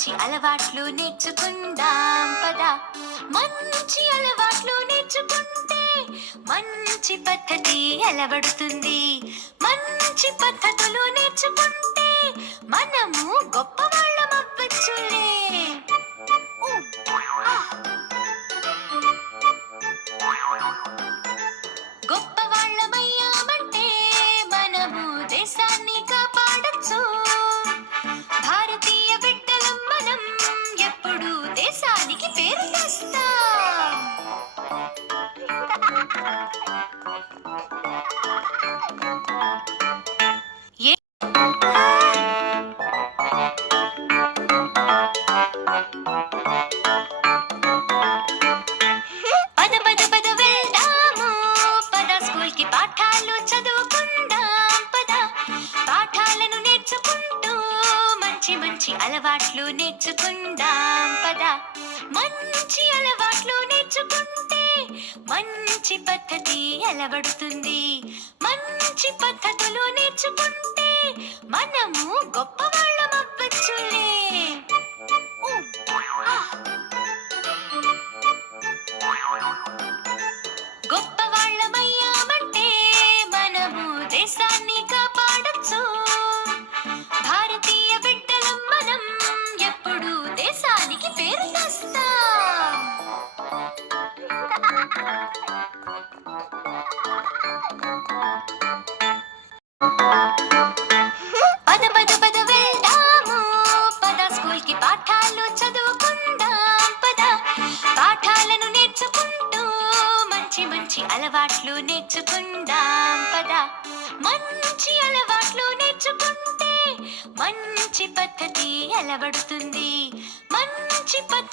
మంచి అలవాట్లు నేర్చుకుందాం పద. మంచి అలవాట్లు నేర్చుకుంటే మంచి పద్ధతి అలవడుతుంది. మంచి పద్ధతులు నేర్చుకుంటే మనము గొప్పవాళ్ళం అవ్వచ్చులే. గొప్పవాళ్ళమయ్యామంటే మనము దేశాన్ని కాపాడచ్చు. భారతీయ బిడ్డలం మనం ఎప్పుడు దేశానికి పేరు తెస్తాం. పద పద పద వెళ్దాము పద, స్కూల్ కి పాఠాలు చదువుకుందాం పద. పాఠాలను నేర్చుకుంటూ మంచి మంచి అలవాట్లు నేర్చుకుందాం పద. మంచి అలవాట్లు నేర్చుకుంటే మంచి పద్ధతి అలవడుతుంది. మంచి పద్ధతులు నేర్చుకుంటే మనము గొప్పవాళ్ళం అవ్వచ్చులే. గొప్పవాళ్ళమయ్యామంటే మనము దేశాన్ని కాపాడచ్చు. భారతీయ బిడ్డలం మనం ఎప్పుడు దేశానికి పేరు తెస్తాం. పద పద పద వెళ్దాము పద, స్కూల్ కి పాఠాలు చదువుకుందాం పద. పాఠాలను నేర్చుకుంటూ మంచి మంచి అలవాట్లు నేర్చుకుందాం పద. మంచి అలవాట్లు నేర్చుకుంటే మంచి పద్ధతి అలవడుతుంది. మంచి పద్ధతి